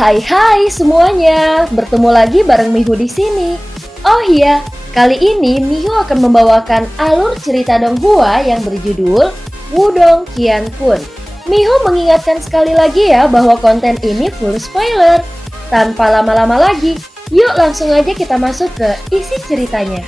Hai semuanya, bertemu lagi bareng Mihu di sini. Oh iya, kali ini Mihu akan membawakan alur cerita Donghua yang berjudul Wudong Qiankun. Mihu mengingatkan sekali lagi ya bahwa konten ini full spoiler. Tanpa lama-lama lagi, yuk langsung aja kita masuk ke isi ceritanya.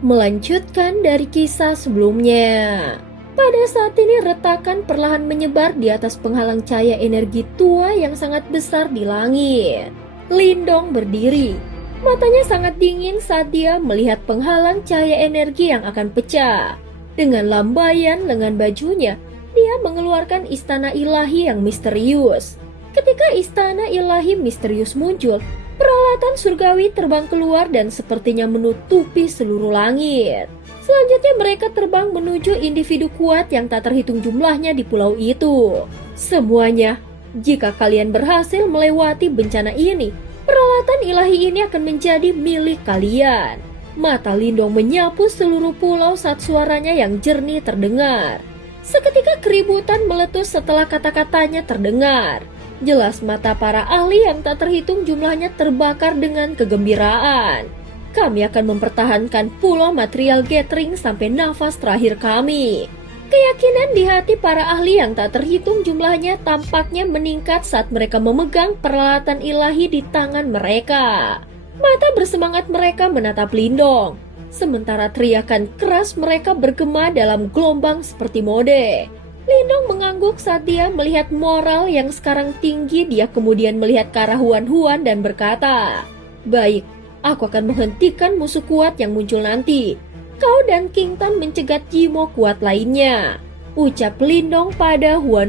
Melanjutkan dari kisah sebelumnya. Pada saat ini retakan perlahan menyebar di atas penghalang cahaya energi tua yang sangat besar di langit. Lindong berdiri. Matanya sangat dingin saat dia melihat penghalang cahaya energi yang akan pecah. Dengan lambaian lengan bajunya, dia mengeluarkan istana ilahi yang misterius. Ketika istana ilahi misterius muncul, peralatan surgawi terbang keluar dan sepertinya menutupi seluruh langit. Selanjutnya mereka terbang menuju individu kuat yang tak terhitung jumlahnya di pulau itu. Semuanya, jika kalian berhasil melewati bencana ini, peralatan ilahi ini akan menjadi milik kalian. Mata Lindong menyapu seluruh pulau saat suaranya yang jernih terdengar. Seketika keributan meletus setelah kata-katanya terdengar. Jelas mata para ahli yang tak terhitung jumlahnya terbakar dengan kegembiraan. Kami akan mempertahankan pulau material gathering sampai nafas terakhir kami. Keyakinan di hati para ahli yang tak terhitung jumlahnya tampaknya meningkat saat mereka memegang peralatan ilahi di tangan mereka. Mata bersemangat mereka menatap Lindong. Sementara teriakan keras mereka bergema dalam gelombang seperti mode. Lindong mengangguk saat dia melihat moral yang sekarang tinggi. Dia kemudian melihat ke arah Huan dan berkata, "Baik, aku akan menghentikan musuh kuat yang muncul nanti. Kau dan King Tan mencegat Jimo kuat lainnya," ucap Lindong pada Huan.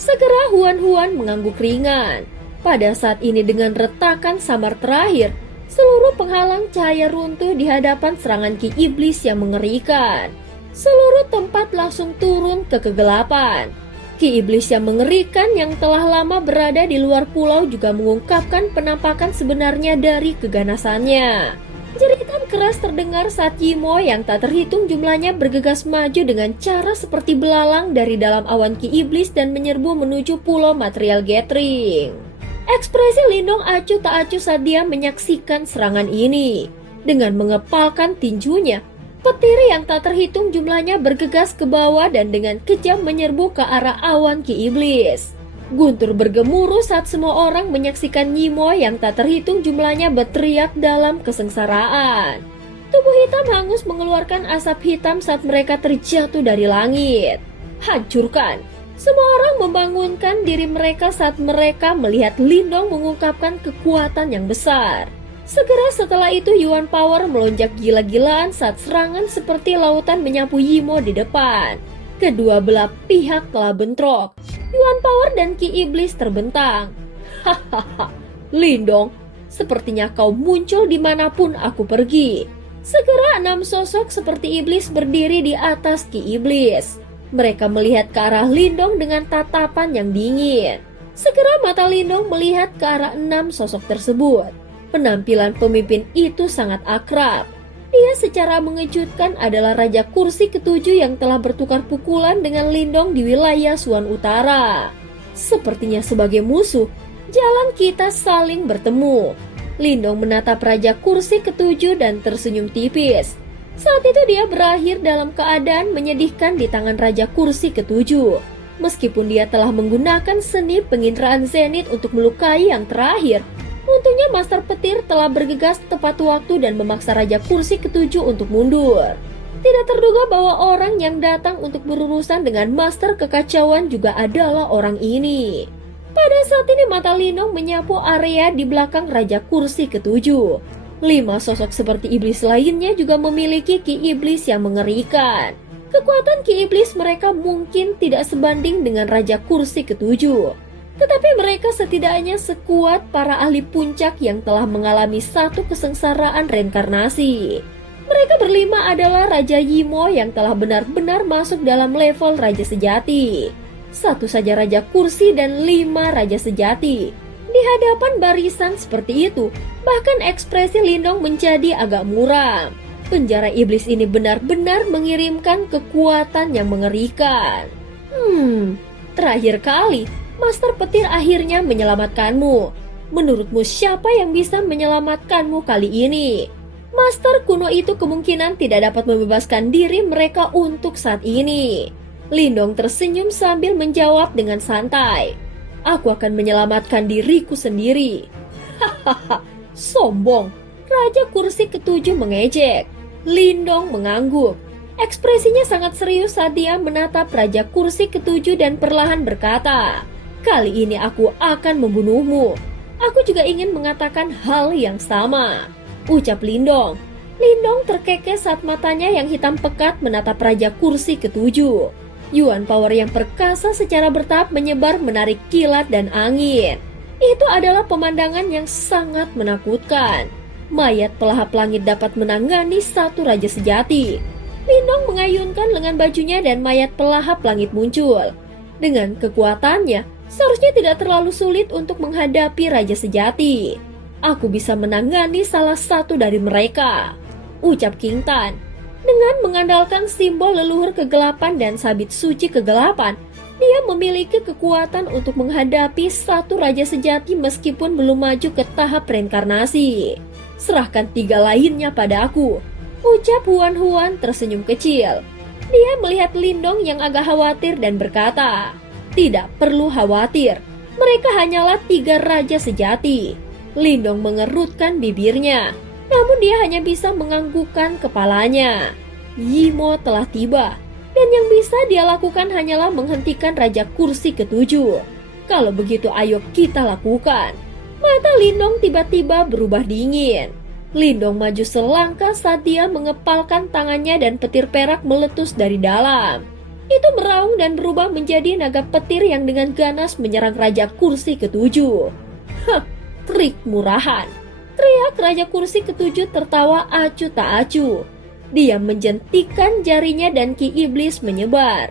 Segera Huan mengangguk ringan. Pada saat ini dengan retakan samar terakhir, seluruh penghalang cahaya runtuh di hadapan serangan Ki Iblis yang mengerikan. Seluruh tempat langsung turun ke kegelapan. Ki Iblis yang mengerikan yang telah lama berada di luar pulau juga mengungkapkan penampakan sebenarnya dari keganasannya. Jeritan keras terdengar saat Jimo yang tak terhitung jumlahnya bergegas maju dengan cara seperti belalang dari dalam awan Ki Iblis dan menyerbu menuju pulau material gathering. Ekspresi Lindong acuh tak acuh saat dia menyaksikan serangan ini. Dengan mengepalkan tinjunya, petir yang tak terhitung jumlahnya bergegas ke bawah dan dengan kejam menyerbu ke arah awan Ki Iblis. Guntur bergemuruh saat semua orang menyaksikan Nyimo yang tak terhitung jumlahnya berteriak dalam kesengsaraan. Tubuh hitam hangus mengeluarkan asap hitam saat mereka terjatuh dari langit. Hancurkan! Semua orang membangunkan diri mereka saat mereka melihat Lindong mengungkapkan kekuatan yang besar. Segera setelah itu Yuan Power melonjak gila-gilaan saat serangan seperti lautan menyapu Yimo di depan. Kedua belah pihak telah bentrok. Yuan Power dan Ki Iblis terbentang. Hahaha, Lindong, sepertinya kau muncul dimanapun aku pergi. Segera 6 sosok seperti iblis berdiri di atas Ki Iblis. Mereka melihat ke arah Lindong dengan tatapan yang dingin. Segera mata Lindong melihat ke arah 6 sosok tersebut. Penampilan pemimpin itu sangat akrab. Dia secara mengejutkan adalah Raja Kursi ketujuh yang telah bertukar pukulan dengan Lindong di wilayah Suan Utara. Sepertinya sebagai musuh, jalan kita saling bertemu. Lindong menatap Raja Kursi ketujuh dan tersenyum tipis. Saat itu dia berakhir dalam keadaan menyedihkan di tangan Raja Kursi ketujuh. Meskipun dia telah menggunakan seni penginderaan zenit untuk melukai yang terakhir, untungnya Master Petir telah bergegas tepat waktu dan memaksa Raja Kursi ketujuh untuk mundur. Tidak terduga bahwa orang yang datang untuk berurusan dengan Master Kekacauan juga adalah orang ini. Pada saat ini mata Lindong menyapu area di belakang Raja Kursi ketujuh. 5 sosok seperti iblis lainnya juga memiliki Ki Iblis yang mengerikan. Kekuatan Ki Iblis mereka mungkin tidak sebanding dengan Raja Kursi ketujuh. Tetapi mereka setidaknya sekuat para ahli puncak yang telah mengalami satu kesengsaraan reinkarnasi. Mereka berlima adalah Raja Yimo yang telah benar-benar masuk dalam level Raja Sejati. Satu saja Raja Kursi dan 5 Raja Sejati. Di hadapan barisan seperti itu, bahkan ekspresi Lindong menjadi agak muram. Penjara iblis ini benar-benar mengirimkan kekuatan yang mengerikan. Terakhir kali, Master petir akhirnya menyelamatkanmu. Menurutmu siapa yang bisa menyelamatkanmu kali ini? Master kuno itu kemungkinan tidak dapat membebaskan diri mereka untuk saat ini. Lindong tersenyum sambil menjawab dengan santai. Aku akan menyelamatkan diriku sendiri. Hahaha, sombong. Raja kursi ketujuh mengejek. Lindong mengangguk. Ekspresinya sangat serius saat dia menatap Raja kursi ketujuh dan perlahan berkata, kali ini aku akan membunuhmu. Aku juga ingin mengatakan hal yang sama, ucap Lindong. Lindong terkekeh saat matanya yang hitam pekat menatap Raja kursi ketujuh. Yuan power yang perkasa secara bertahap menyebar menarik kilat dan angin. Itu adalah pemandangan yang sangat menakutkan. Mayat pelahap langit dapat menangani satu raja sejati. Lindong mengayunkan lengan bajunya dan mayat pelahap langit muncul. Dengan kekuatannya, seharusnya tidak terlalu sulit untuk menghadapi raja sejati. Aku bisa menangani salah satu dari mereka, ucap King Tan. Dengan mengandalkan simbol leluhur kegelapan dan sabit suci kegelapan, dia memiliki kekuatan untuk menghadapi satu raja sejati meskipun belum maju ke tahap reinkarnasi. Serahkan 3 lainnya padaku, ucap Huan Huan tersenyum kecil. Dia melihat Lindong yang agak khawatir dan berkata, tidak perlu khawatir, mereka hanyalah 3 raja sejati. Lindong mengerutkan bibirnya, namun dia hanya bisa menganggukkan kepalanya. Yimo telah tiba, dan yang bisa dia lakukan hanyalah menghentikan Raja Kursi ketujuh. Kalau begitu ayo kita lakukan. Mata Lindong tiba-tiba berubah dingin. Lindong maju selangkah saat dia mengepalkan tangannya dan petir perak meletus dari dalam. Itu meraung dan berubah menjadi naga petir yang dengan ganas menyerang Raja Kursi ketujuh. Hah, trik murahan. Teriak Raja Kursi ketujuh tertawa acuh tak acuh. Dia menjentikan jarinya dan ki iblis menyebar.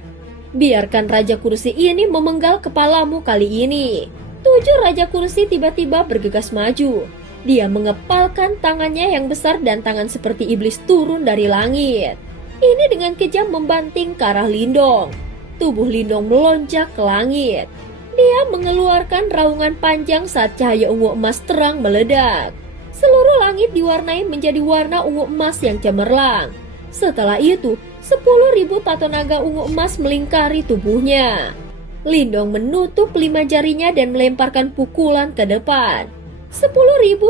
Biarkan Raja Kursi ini memenggal kepalamu kali ini. 7 Raja Kursi tiba-tiba bergegas maju. Dia mengepalkan tangannya yang besar dan tangan seperti iblis turun dari langit. Ini dengan kejam membanting ke arah Lindong. Tubuh Lindong melonjak ke langit. Dia mengeluarkan raungan panjang saat cahaya ungu emas terang meledak. Seluruh langit diwarnai menjadi warna ungu emas yang cemerlang. Setelah itu, 10.000 tato naga ungu emas melingkari tubuhnya. Lindong menutup 5 jarinya dan melemparkan pukulan ke depan. 10.000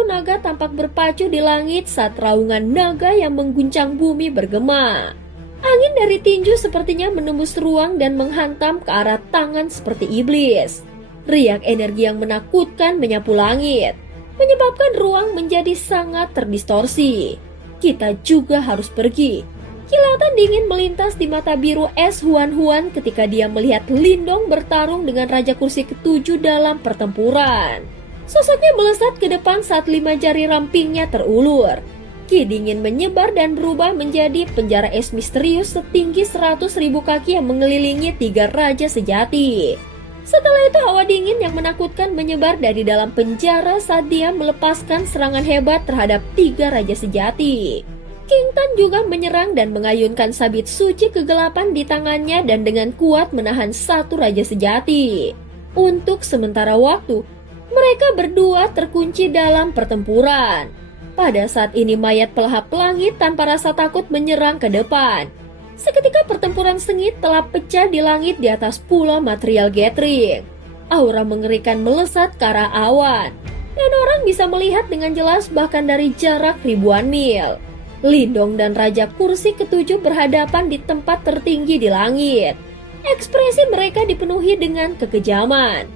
naga tampak berpacu di langit saat raungan naga yang mengguncang bumi bergema. Angin dari tinju sepertinya menembus ruang dan menghantam ke arah tangan seperti iblis. Riak energi yang menakutkan menyapu langit, menyebabkan ruang menjadi sangat terdistorsi. Kita juga harus pergi. Kilatan dingin melintas di mata biru es Huan Huan ketika dia melihat Lindong bertarung dengan Raja Kursi ketujuh dalam pertempuran. Sosoknya melesat ke depan saat 5 jari rampingnya terulur. Ki dingin menyebar dan berubah menjadi penjara es misterius setinggi 100.000 kaki yang mengelilingi 3 raja sejati. Setelah itu hawa dingin yang menakutkan menyebar dari dalam penjara saat dia melepaskan serangan hebat terhadap 3 raja sejati. King Tan juga menyerang dan mengayunkan sabit suci kegelapan di tangannya dan dengan kuat menahan 1 raja sejati. Untuk sementara waktu, mereka berdua terkunci dalam pertempuran. Pada saat ini mayat pelahap langit tanpa rasa takut menyerang ke depan. Seketika pertempuran sengit telah pecah di langit di atas pulau material gathering. Aura mengerikan melesat ke arah awan, dan orang bisa melihat dengan jelas bahkan dari jarak ribuan mil. Lindong dan Raja Kursi ketujuh berhadapan di tempat tertinggi di langit. Ekspresi mereka dipenuhi dengan kekejaman.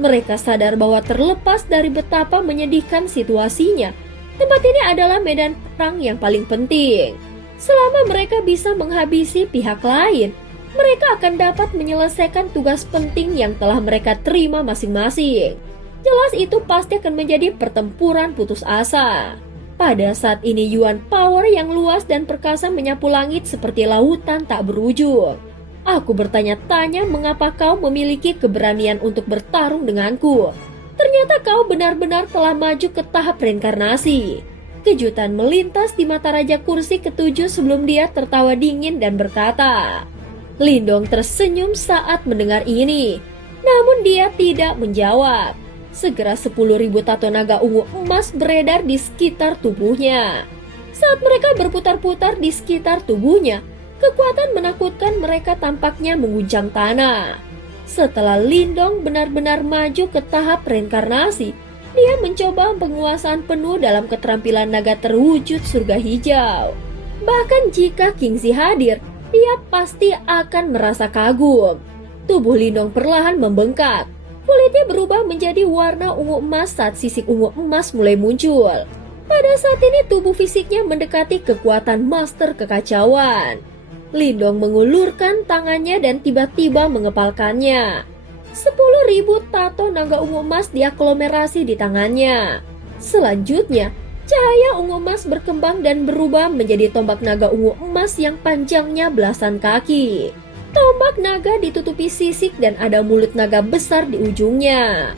Mereka sadar bahwa terlepas dari betapa menyedihkan situasinya, tempat ini adalah medan perang yang paling penting. Selama mereka bisa menghabisi pihak lain, mereka akan dapat menyelesaikan tugas penting yang telah mereka terima masing-masing. Jelas itu pasti akan menjadi pertempuran putus asa. Pada saat ini Yuan Power yang luas dan perkasa menyapu langit seperti lautan tak berujung. Aku bertanya-tanya mengapa kau memiliki keberanian untuk bertarung denganku. Ternyata kau benar-benar telah maju ke tahap reinkarnasi. Kejutan melintas di mata Raja Kursi ketujuh sebelum dia tertawa dingin dan berkata. Lindong tersenyum saat mendengar ini. Namun dia tidak menjawab. Segera 10.000 tato naga ungu emas beredar di sekitar tubuhnya. Saat mereka berputar-putar di sekitar tubuhnya, kekuatan menakutkan mereka tampaknya mengguncang tanah. Setelah Lindong benar-benar maju ke tahap reinkarnasi, dia mencoba penguasaan penuh dalam keterampilan naga terwujud surga hijau. Bahkan jika Kingxi hadir, dia pasti akan merasa kagum. Tubuh Lindong perlahan membengkak. Kulitnya berubah menjadi warna ungu emas saat sisik ungu emas mulai muncul. Pada saat ini tubuh fisiknya mendekati kekuatan master kekacauan. Lindong mengulurkan tangannya dan tiba-tiba mengepalkannya. 10.000 tato naga ungu emas diaglomerasi di tangannya. Selanjutnya, cahaya ungu emas berkembang dan berubah menjadi tombak naga ungu emas yang panjangnya belasan kaki. Tombak naga ditutupi sisik dan ada mulut naga besar di ujungnya.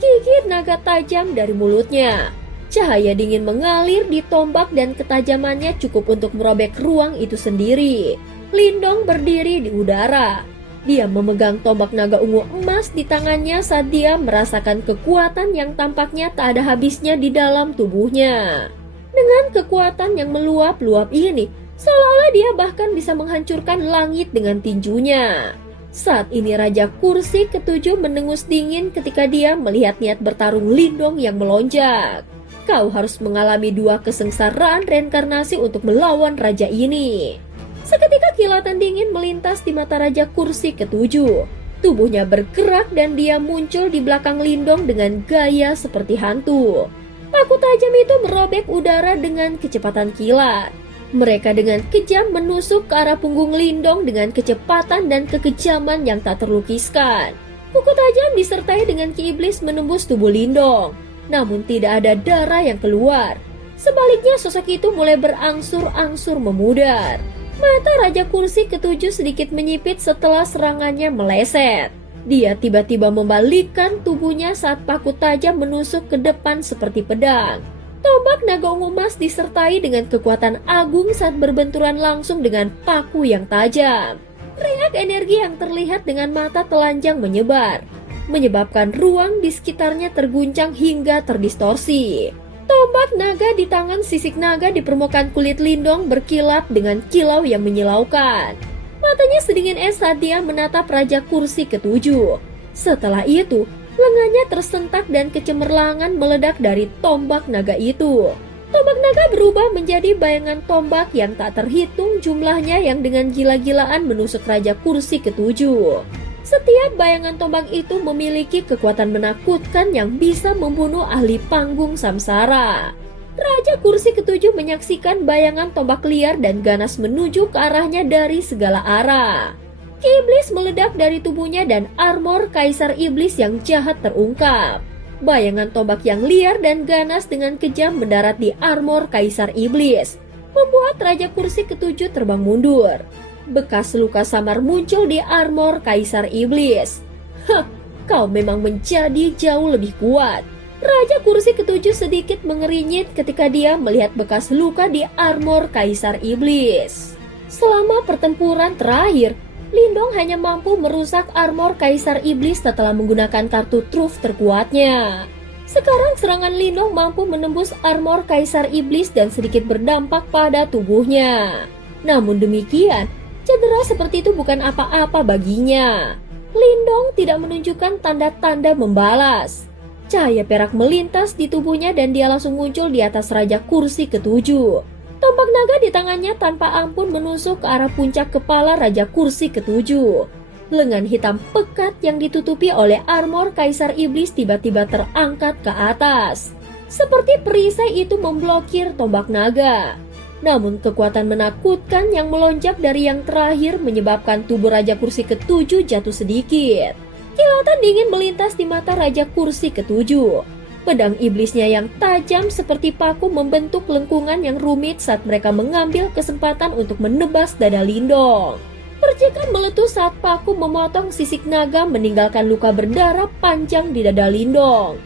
Gigi naga tajam dari mulutnya. Cahaya dingin mengalir di tombak dan ketajamannya cukup untuk merobek ruang itu sendiri. Lindong berdiri di udara. Dia memegang tombak naga ungu emas di tangannya saat dia merasakan kekuatan yang tampaknya tak ada habisnya di dalam tubuhnya. Dengan kekuatan yang meluap-luap ini, seolah-olah dia bahkan bisa menghancurkan langit dengan tinjunya. Saat ini Raja Kursi ketujuh mendengus dingin ketika dia melihat niat bertarung Lindong yang melonjak. Kau harus mengalami 2 kesengsaraan reinkarnasi untuk melawan raja ini. Seketika kilatan dingin melintas di mata Raja Kursi ketujuh. Tubuhnya bergerak dan dia muncul di belakang Lindong dengan gaya seperti hantu. Paku tajam itu merobek udara dengan kecepatan kilat. Mereka dengan kejam menusuk ke arah punggung Lindong dengan kecepatan dan kekejaman yang tak terlukiskan. Kuku tajam disertai dengan ki iblis menembus tubuh Lindong, namun tidak ada darah yang keluar. Sebaliknya sosok itu mulai berangsur-angsur memudar. Mata Raja Kursi ketujuh sedikit menyipit setelah serangannya meleset. Dia tiba-tiba membalikkan tubuhnya saat paku tajam menusuk ke depan seperti pedang. Tombak naga ungu emas disertai dengan kekuatan agung saat berbenturan langsung dengan paku yang tajam. Riak energi yang terlihat dengan mata telanjang menyebar, menyebabkan ruang di sekitarnya terguncang hingga terdistorsi. Tombak naga di tangan sisik naga di permukaan kulit Lindong berkilat dengan kilau yang menyilaukan. Matanya sedingin es saat dia menatap Raja Kursi ketujuh. Setelah itu, lengannya tersentak dan kecemerlangan meledak dari tombak naga itu. Tombak naga berubah menjadi bayangan tombak yang tak terhitung jumlahnya yang dengan gila-gilaan menusuk Raja Kursi ketujuh. Setiap bayangan tombak itu memiliki kekuatan menakutkan yang bisa membunuh ahli panggung samsara. Raja Kursi ketujuh menyaksikan bayangan tombak liar dan ganas menuju ke arahnya dari segala arah. Ki iblis meledak dari tubuhnya dan armor Kaisar Iblis yang jahat terungkap. Bayangan tombak yang liar dan ganas dengan kejam mendarat di armor Kaisar Iblis, membuat Raja Kursi ketujuh terbang mundur. Bekas luka samar muncul di armor Kaisar Iblis. Hah, kau memang menjadi jauh lebih kuat. Raja Kursi ketujuh sedikit mengerinyit ketika dia melihat bekas luka di armor Kaisar Iblis. Selama pertempuran terakhir, Lindong hanya mampu merusak armor Kaisar Iblis setelah menggunakan kartu truf terkuatnya. Sekarang serangan Lindong mampu menembus armor Kaisar Iblis dan sedikit berdampak pada tubuhnya. Namun demikian, cedera seperti itu bukan apa-apa baginya. Lindong tidak menunjukkan tanda-tanda membalas. Cahaya perak melintas di tubuhnya dan dia langsung muncul di atas Raja Kursi ketujuh. Tombak naga di tangannya tanpa ampun menusuk ke arah puncak kepala Raja Kursi ketujuh. Lengan hitam pekat yang ditutupi oleh armor Kaisar Iblis tiba-tiba terangkat ke atas. Seperti perisai itu memblokir tombak naga. Namun kekuatan menakutkan yang melonjak dari yang terakhir menyebabkan tubuh Raja Kursi ketujuh jatuh sedikit. Kilatan dingin melintas di mata Raja Kursi ketujuh. Pedang iblisnya yang tajam seperti paku membentuk lengkungan yang rumit saat mereka mengambil kesempatan untuk menebas dada Lindong. Percikan meletus saat paku memotong sisik naga meninggalkan luka berdarah panjang di dada Lindong.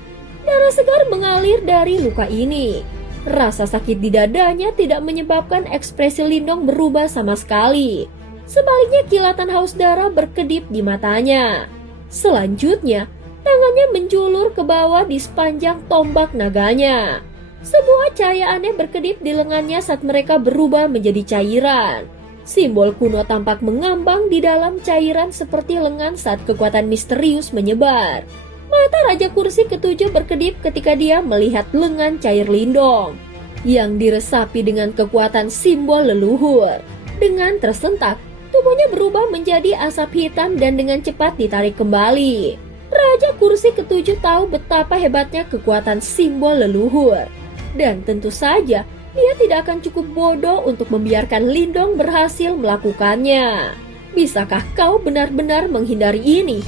Darah segar mengalir dari luka ini. Rasa sakit di dadanya tidak menyebabkan ekspresi Lindong berubah sama sekali. Sebaliknya kilatan haus darah berkedip di matanya. Selanjutnya, tangannya menjulur ke bawah di sepanjang tombak naganya. Sebuah cahaya aneh berkedip di lengannya saat mereka berubah menjadi cairan. Simbol kuno tampak mengambang di dalam cairan seperti lengan saat kekuatan misterius menyebar. Mata Raja Kursi ketujuh berkedip ketika dia melihat lengan cair Lindong yang diresapi dengan kekuatan simbol leluhur. Dengan tersentak, tubuhnya berubah menjadi asap hitam dan dengan cepat ditarik kembali. Raja Kursi ketujuh tahu betapa hebatnya kekuatan simbol leluhur. Dan tentu saja, dia tidak akan cukup bodoh untuk membiarkan Lindong berhasil melakukannya. Bisakah kau benar-benar menghindari ini?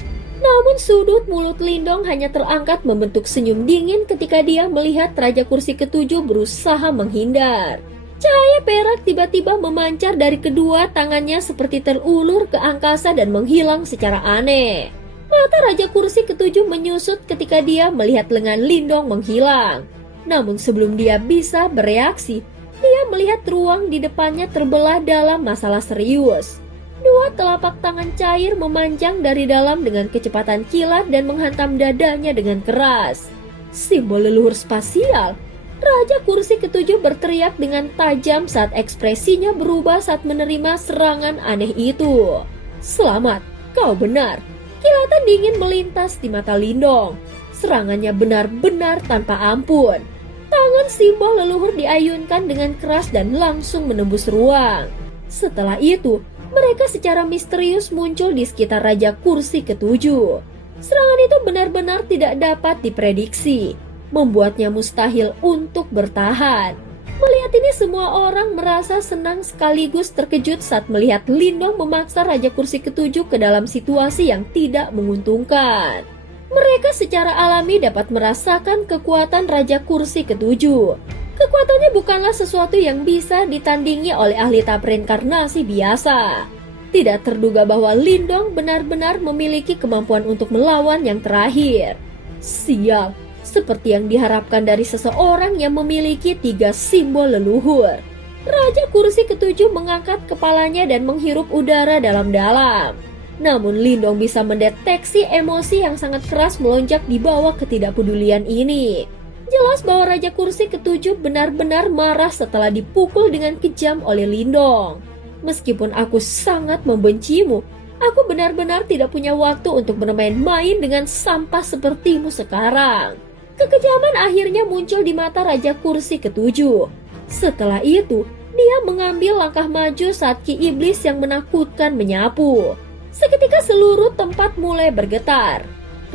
Namun sudut mulut Lindong hanya terangkat membentuk senyum dingin ketika dia melihat Raja Kursi ketujuh berusaha menghindar. Cahaya perak tiba-tiba memancar dari kedua tangannya seperti terulur ke angkasa dan menghilang secara aneh. Mata Raja Kursi ketujuh menyusut ketika dia melihat lengan Lindong menghilang. Namun sebelum dia bisa bereaksi, dia melihat ruang di depannya terbelah dalam masalah serius. Dua telapak tangan cair memanjang dari dalam dengan kecepatan kilat dan menghantam dadanya dengan keras. Simbol leluhur spasial. Raja Kursi ketujuh berteriak dengan tajam saat ekspresinya berubah saat menerima serangan aneh itu. Selamat, kau benar. Kilatan dingin melintas di mata Lindong. Serangannya benar-benar tanpa ampun. Tangan simbol leluhur diayunkan dengan keras dan langsung menembus ruang. Setelah itu, mereka secara misterius muncul di sekitar Raja Kursi ketujuh. Serangan itu benar-benar tidak dapat diprediksi, membuatnya mustahil untuk bertahan. Melihat ini semua orang merasa senang sekaligus terkejut saat melihat Lindong memaksa Raja Kursi ketujuh ke dalam situasi yang tidak menguntungkan. Mereka secara alami dapat merasakan kekuatan Raja Kursi ketujuh. Kekuatannya bukanlah sesuatu yang bisa ditandingi oleh ahli tahap reinkarnasi biasa. Tidak terduga bahwa Lindong benar-benar memiliki kemampuan untuk melawan yang terakhir. Sial, seperti yang diharapkan dari seseorang yang memiliki 3 simbol leluhur. Raja Kursi ketujuh mengangkat kepalanya dan menghirup udara dalam-dalam. Namun Lindong bisa mendeteksi emosi yang sangat keras melonjak di bawah ketidakpedulian ini. Jelas bahwa Raja Kursi ketujuh benar-benar marah setelah dipukul dengan kejam oleh Lindong. Meskipun aku sangat membencimu, aku benar-benar tidak punya waktu untuk bermain-main dengan sampah sepertimu sekarang. Kekejaman akhirnya muncul di mata Raja Kursi ketujuh. Setelah itu, dia mengambil langkah maju saat Ki Iblis yang menakutkan menyapu. Seketika seluruh tempat mulai bergetar.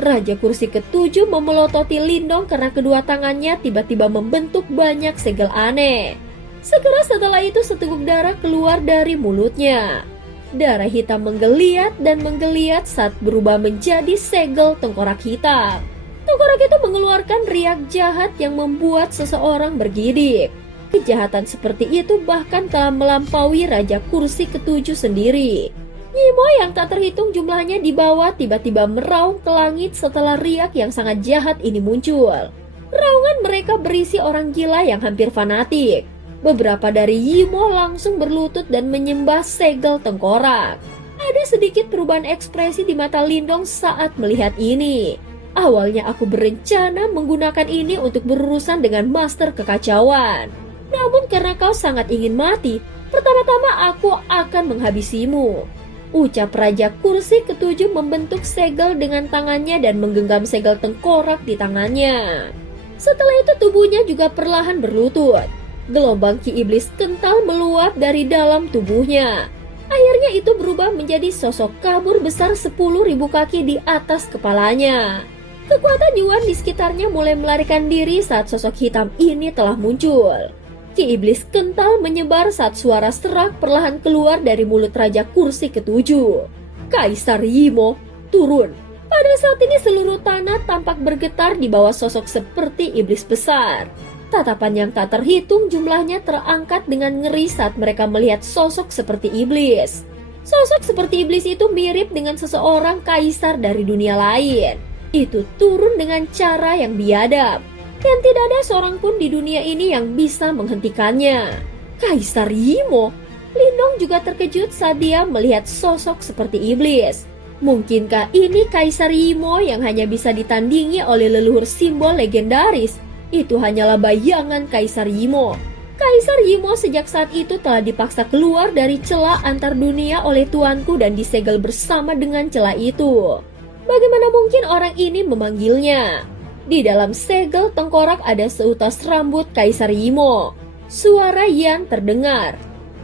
Raja Kursi ketujuh memelototi Lindong karena kedua tangannya tiba-tiba membentuk banyak segel aneh. Segera setelah itu seteguk darah keluar dari mulutnya. Darah hitam menggeliat dan menggeliat saat berubah menjadi segel tengkorak hitam. Tengkorak itu mengeluarkan riak jahat yang membuat seseorang bergidik. Kejahatan seperti itu bahkan telah melampaui Raja Kursi ketujuh sendiri. Nyimo yang tak terhitung jumlahnya di bawah tiba-tiba meraung ke langit setelah riak yang sangat jahat ini muncul. Raungan mereka berisi orang gila yang hampir fanatik. Beberapa dari Yimo langsung berlutut dan menyembah segel tengkorak. Ada sedikit perubahan ekspresi di mata Lindong saat melihat ini. Awalnya aku berencana menggunakan ini untuk berurusan dengan Master Kekacauan. Namun karena kau sangat ingin mati, pertama-tama aku akan menghabisimu. Ucap Raja Kursi ketujuh membentuk segel dengan tangannya dan menggenggam segel tengkorak di tangannya. Setelah itu tubuhnya juga perlahan berlutut. Gelombang Ki Iblis kental meluap dari dalam tubuhnya. Akhirnya itu berubah menjadi sosok kabur besar 10.000 kaki di atas kepalanya. Kekuatan Yuan di sekitarnya mulai melarikan diri saat sosok hitam ini telah muncul. Ki Iblis kental menyebar saat suara serak perlahan keluar dari mulut Raja Kursi ketujuh. Kaisar Yimo, turun. Pada saat ini seluruh tanah tampak bergetar di bawah sosok seperti iblis besar. Tatapan yang tak terhitung jumlahnya terangkat dengan ngeri saat mereka melihat sosok seperti iblis. Sosok seperti iblis itu mirip dengan seseorang kaisar dari dunia lain. Itu turun dengan cara yang biadab. Dan tidak ada seorang pun di dunia ini yang bisa menghentikannya. Kaisar Yimo. Lindong juga terkejut saat dia melihat sosok seperti iblis. Mungkinkah ini Kaisar Yimo yang hanya bisa ditandingi oleh leluhur simbol legendaris? Itu hanyalah bayangan Kaisar Yimo. Kaisar Yimo sejak saat itu telah dipaksa keluar dari celah antar dunia oleh tuanku dan disegel bersama dengan celah itu. Bagaimana mungkin orang ini memanggilnya? Di dalam segel tengkorak ada seutas rambut Kaisar Yimo. Suara Yan terdengar.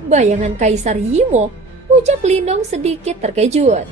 Bayangan Kaisar Yimo, ucap Lindong sedikit terkejut.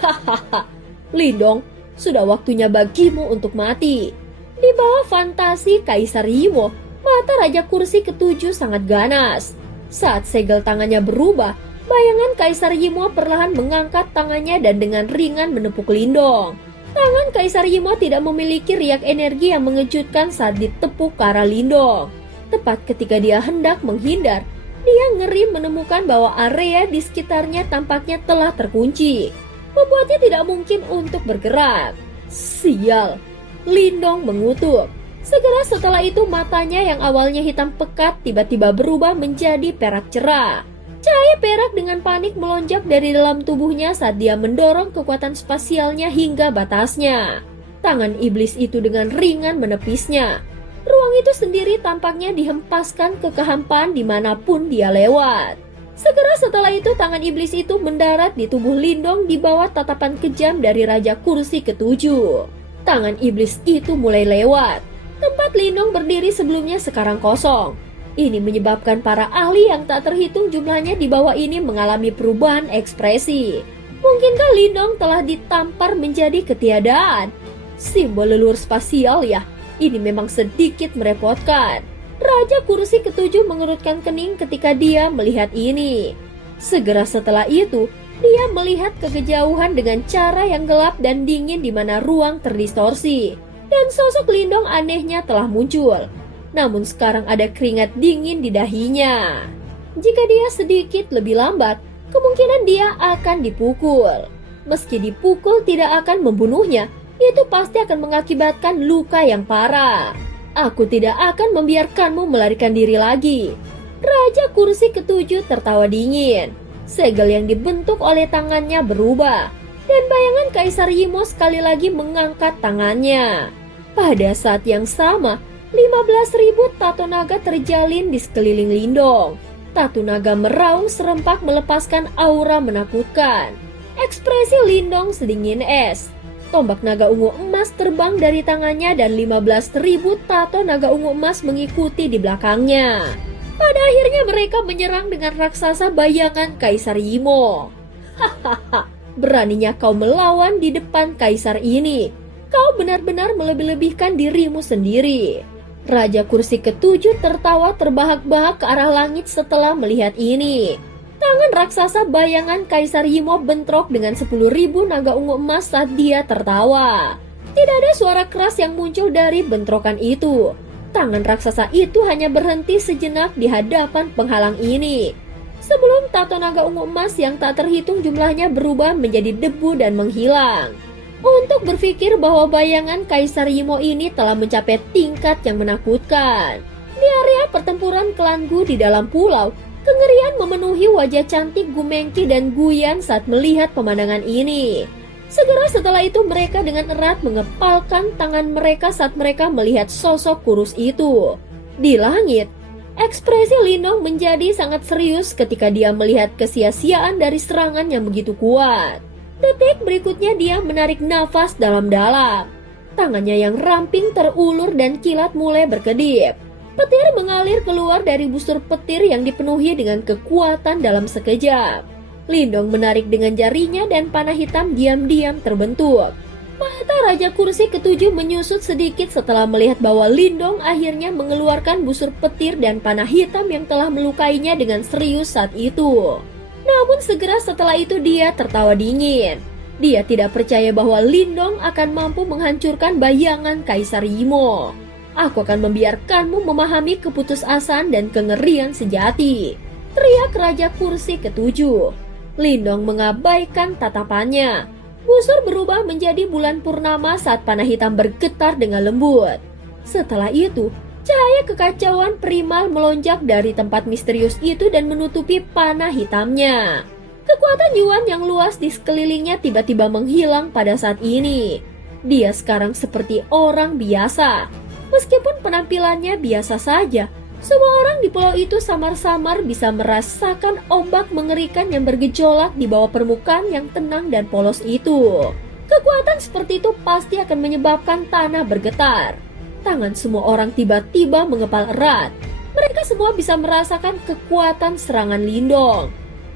Hahaha, Lindong, sudah waktunya bagimu untuk mati. Di bawah fantasi Kaisar Yimo, mata Raja Kursi ketujuh sangat ganas. Saat segel tangannya berubah, bayangan Kaisar Yimo perlahan mengangkat tangannya dan dengan ringan menepuk Lindong. Tangan Kaisar Yimo tidak memiliki riak energi yang mengejutkan saat ditepuk ke arah Lindong. Tepat ketika dia hendak menghindar, dia ngeri menemukan bahwa area di sekitarnya tampaknya telah terkunci, membuatnya tidak mungkin untuk bergerak. Sial, Lindong mengutuk. Segera setelah itu matanya yang awalnya hitam pekat tiba-tiba berubah menjadi perak cerah. Cahaya perak dengan panik melonjak dari dalam tubuhnya saat dia mendorong kekuatan spasialnya hingga batasnya. Tangan iblis itu dengan ringan menepisnya. Ruang itu sendiri tampaknya dihempaskan ke kehampaan dimanapun dia lewat. Segera setelah itu tangan iblis itu mendarat di tubuh Lindong di bawah tatapan kejam dari Raja Kursi ketujuh. Tangan iblis itu mulai lewat. Tempat Lindong berdiri sebelumnya sekarang kosong. Ini menyebabkan para ahli yang tak terhitung jumlahnya di bawah ini mengalami perubahan ekspresi. Mungkinkah Lindong telah ditampar menjadi ketiadaan? Simbol leluhur spasial ya, ini memang sedikit merepotkan. Raja Kursi ketujuh mengerutkan kening ketika dia melihat ini. Segera setelah itu, dia melihat ke kejauhan dengan cara yang gelap dan dingin di mana ruang terdistorsi. Dan sosok Lindong anehnya telah muncul. Namun sekarang ada keringat dingin di dahinya. Jika dia sedikit lebih lambat, kemungkinan dia akan dipukul. Meski dipukul tidak akan membunuhnya, itu pasti akan mengakibatkan luka yang parah. Aku tidak akan membiarkanmu melarikan diri lagi. Raja Kursi ketujuh tertawa dingin. Segel yang dibentuk oleh tangannya berubah. Dan bayangan Kaisar Yimo sekali lagi mengangkat tangannya. Pada saat yang sama, 15.000 tato naga terjalin di sekeliling Lindong. Tato naga meraung serempak melepaskan aura menakutkan. Ekspresi Lindong sedingin es. Tombak naga ungu emas terbang dari tangannya dan 15.000 tato naga ungu emas mengikuti di belakangnya. Pada akhirnya mereka menyerang dengan raksasa bayangan Kaisar Yimo. Hahaha, beraninya kau melawan di depan Kaisar ini. Kau benar-benar melebih-lebihkan dirimu sendiri. Raja Kursi ketujuh tertawa terbahak-bahak ke arah langit setelah melihat ini. Tangan raksasa bayangan Kaisar Yimo bentrok dengan 10.000 naga ungu emas saat dia tertawa. Tidak ada suara keras yang muncul dari bentrokan itu. Tangan raksasa itu hanya berhenti sejenak di hadapan penghalang ini. Sebelum tato naga ungu emas yang tak terhitung jumlahnya berubah menjadi debu dan menghilang. Untuk berpikir bahwa bayangan Kaisar Yimo ini telah mencapai tingkat yang menakutkan. Di area pertempuran klan Gu di dalam pulau, kengerian memenuhi wajah cantik Gumengki dan Guyan saat melihat pemandangan ini. Segera setelah itu mereka dengan erat mengepalkan tangan mereka saat mereka melihat sosok kurus itu. Di langit, ekspresi Lindong menjadi sangat serius ketika dia melihat kesia-siaan dari serangan yang begitu kuat. Detik berikutnya dia menarik nafas dalam-dalam. Tangannya yang ramping terulur dan kilat mulai berkedip. Petir mengalir keluar dari busur petir yang dipenuhi dengan kekuatan dalam sekejap. Lindong menarik dengan jarinya dan panah hitam diam-diam terbentuk. Mata Raja Kursi ketujuh menyusut sedikit setelah melihat bahwa Lindong akhirnya mengeluarkan busur petir dan panah hitam yang telah melukainya dengan serius saat itu. Namun segera setelah itu dia tertawa dingin. Dia tidak percaya bahwa Lindong akan mampu menghancurkan bayangan Kaisar Yimo. Aku akan membiarkanmu memahami keputusasaan dan kengerian sejati, teriak Raja Kursi ketujuh. Lindong mengabaikan tatapannya. Busur berubah menjadi bulan purnama saat panah hitam bergetar dengan lembut. Setelah itu, cahaya kekacauan primal melonjak dari tempat misterius itu dan menutupi panah hitamnya. Kekuatan Yuan yang luas di sekelilingnya tiba-tiba menghilang pada saat ini. Dia sekarang seperti orang biasa. Meskipun penampilannya biasa saja, semua orang di pulau itu samar-samar bisa merasakan ombak mengerikan yang bergejolak di bawah permukaan yang tenang dan polos itu. Kekuatan seperti itu pasti akan menyebabkan tanah bergetar. Tangan semua orang tiba-tiba mengepal erat. Mereka semua bisa merasakan kekuatan serangan Lindong.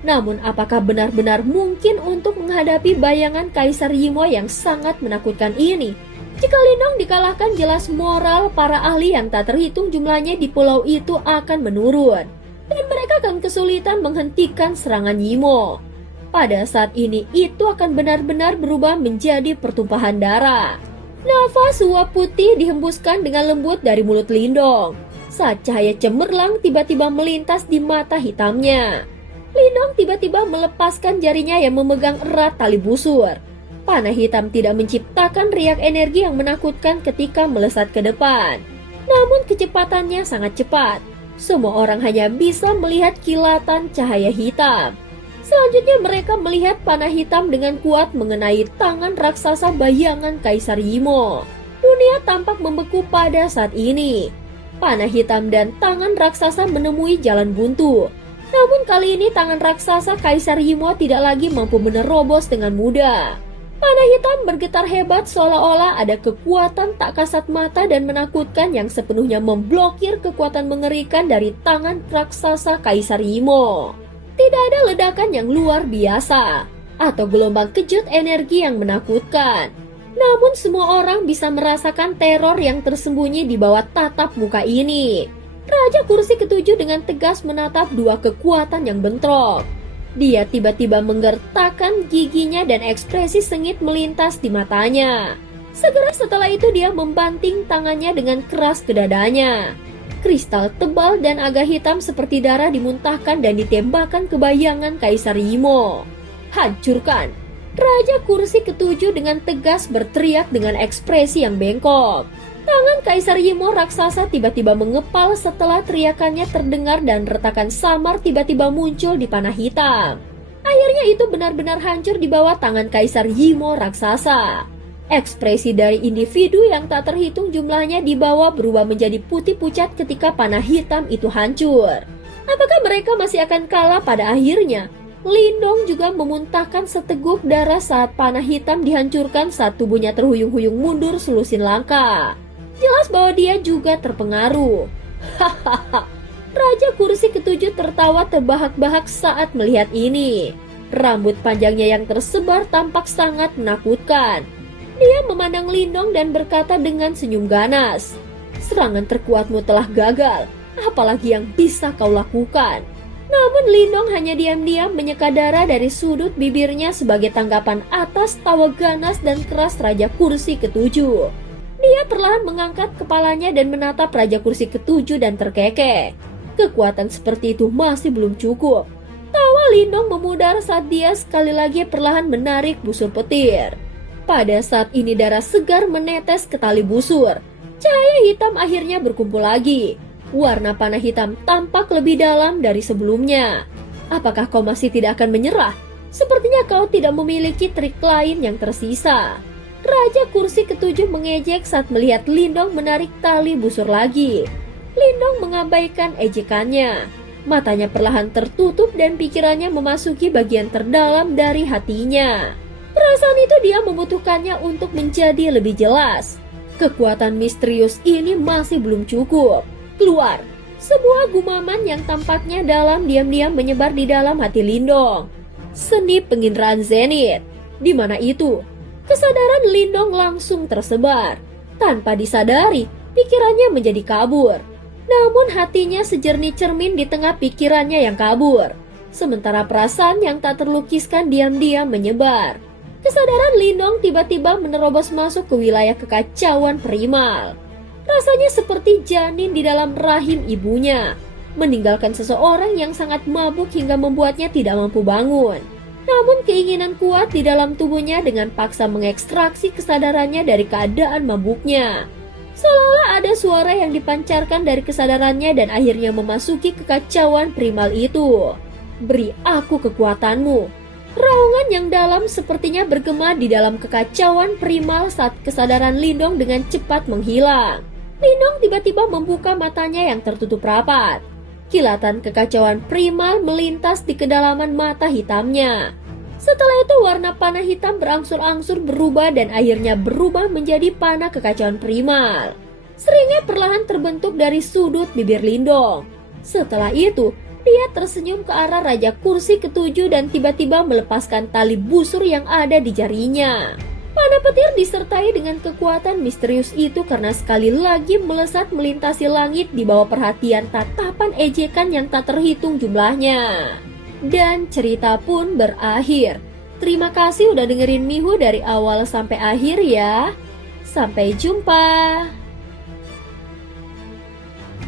Namun apakah benar-benar mungkin untuk menghadapi bayangan Kaisar Yimo yang sangat menakutkan ini? Jika Lindong dikalahkan, jelas moral para ahli yang tak terhitung jumlahnya di pulau itu akan menurun. Dan mereka akan kesulitan menghentikan serangan Yimo. Pada saat ini itu akan benar-benar berubah menjadi pertumpahan darah. Nafas uap putih dihembuskan dengan lembut dari mulut Lindong. Saat cahaya cemerlang tiba-tiba melintas di mata hitamnya. Lindong tiba-tiba melepaskan jarinya yang memegang erat tali busur. Panah hitam tidak menciptakan riak energi yang menakutkan ketika melesat ke depan. Namun kecepatannya sangat cepat. Semua orang hanya bisa melihat kilatan cahaya hitam. Selanjutnya mereka melihat panah hitam dengan kuat mengenai tangan raksasa bayangan Kaisar Yimo. Dunia tampak membeku pada saat ini. Panah hitam dan tangan raksasa menemui jalan buntu. Namun kali ini tangan raksasa Kaisar Yimo tidak lagi mampu menerobos dengan mudah. Panah hitam bergetar hebat seolah-olah ada kekuatan tak kasat mata dan menakutkan yang sepenuhnya memblokir kekuatan mengerikan dari tangan raksasa Kaisar Yimo. Tidak ada ledakan yang luar biasa atau gelombang kejut energi yang menakutkan. Namun semua orang bisa merasakan teror yang tersembunyi di bawah tatap muka ini. Raja Kursi Ketujuh dengan tegas menatap dua kekuatan yang bentrok. Dia tiba-tiba menggertakkan giginya dan ekspresi sengit melintas di matanya. Segera setelah itu dia membanting tangannya dengan keras ke dadanya. Kristal tebal dan agak hitam seperti darah dimuntahkan dan ditembakkan ke bayangan Kaisar Yimo. Hancurkan! Raja Kursi Ketujuh dengan tegas berteriak dengan ekspresi yang bengkok. Tangan Kaisar Yimo raksasa tiba-tiba mengepal setelah teriakannya terdengar dan retakan samar tiba-tiba muncul di panah hitam. Akhirnya itu benar-benar hancur di bawah tangan Kaisar Yimo raksasa. Ekspresi dari individu yang tak terhitung jumlahnya di bawah berubah menjadi putih pucat ketika panah hitam itu hancur. Apakah mereka masih akan kalah pada akhirnya? Lindong juga memuntahkan seteguk darah saat panah hitam dihancurkan saat tubuhnya terhuyung-huyung mundur selusin langkah. Jelas bahwa dia juga terpengaruh. Hahaha. Raja Kursi Ketujuh tertawa terbahak-bahak saat melihat ini. Rambut panjangnya yang tersebar tampak sangat menakutkan. Dia memandang Lindong dan berkata dengan senyum ganas, "Serangan terkuatmu telah gagal, apalagi yang bisa kau lakukan?" Namun Lindong hanya diam-diam menyeka darah dari sudut bibirnya sebagai tanggapan atas tawa ganas dan keras Raja Kursi Ketujuh. Dia perlahan mengangkat kepalanya dan menatap Raja Kursi Ketujuh dan terkekeh. Kekuatan seperti itu masih belum cukup. Tawa Lindong memudar saat dia sekali lagi perlahan menarik busur petir. Pada saat ini darah segar menetes ke tali busur. Cahaya hitam akhirnya berkumpul lagi. Warna panah hitam tampak lebih dalam dari sebelumnya. Apakah kau masih tidak akan menyerah? Sepertinya kau tidak memiliki trik lain yang tersisa. Raja Kursi Ketujuh mengejek saat melihat Lindong menarik tali busur lagi. Lindong mengabaikan ejekannya. Matanya perlahan tertutup dan pikirannya memasuki bagian terdalam dari hatinya. Perasaan itu dia membutuhkannya untuk menjadi lebih jelas. Kekuatan misterius ini masih belum cukup. Keluar! Sebuah gumaman yang tampaknya dalam diam-diam menyebar di dalam hati Lindong. Seni penginderaan zenit. Di mana itu? Kesadaran Lindong langsung tersebar. Tanpa disadari, pikirannya menjadi kabur. Namun hatinya sejernih cermin di tengah pikirannya yang kabur. Sementara perasaan yang tak terlukiskan diam-diam menyebar. Kesadaran Lindong tiba-tiba menerobos masuk ke wilayah kekacauan primal. Rasanya seperti janin di dalam rahim ibunya, meninggalkan seseorang yang sangat mabuk hingga membuatnya tidak mampu bangun. Namun keinginan kuat di dalam tubuhnya dengan paksa mengekstraksi kesadarannya dari keadaan mabuknya. Seolah-olah ada suara yang dipancarkan dari kesadarannya dan akhirnya memasuki kekacauan primal itu. Beri aku kekuatanmu. Raungan yang dalam sepertinya bergema di dalam kekacauan primal saat kesadaran Lindong dengan cepat menghilang. Lindong tiba-tiba membuka matanya yang tertutup rapat. Kilatan kekacauan primal melintas di kedalaman mata hitamnya. Setelah itu warna panah hitam berangsur-angsur berubah dan akhirnya berubah menjadi panah kekacauan primal. Seringnya perlahan terbentuk dari sudut bibir Lindong. Setelah itu, dia tersenyum ke arah Raja Kursi ketujuh dan tiba-tiba melepaskan tali busur yang ada di jarinya. Panah petir disertai dengan kekuatan misterius itu karena sekali lagi melesat melintasi langit di bawah perhatian tatapan ejekan yang tak terhitung jumlahnya. Dan cerita pun berakhir. Terima kasih udah dengerin Miho dari awal sampai akhir ya. Sampai jumpa.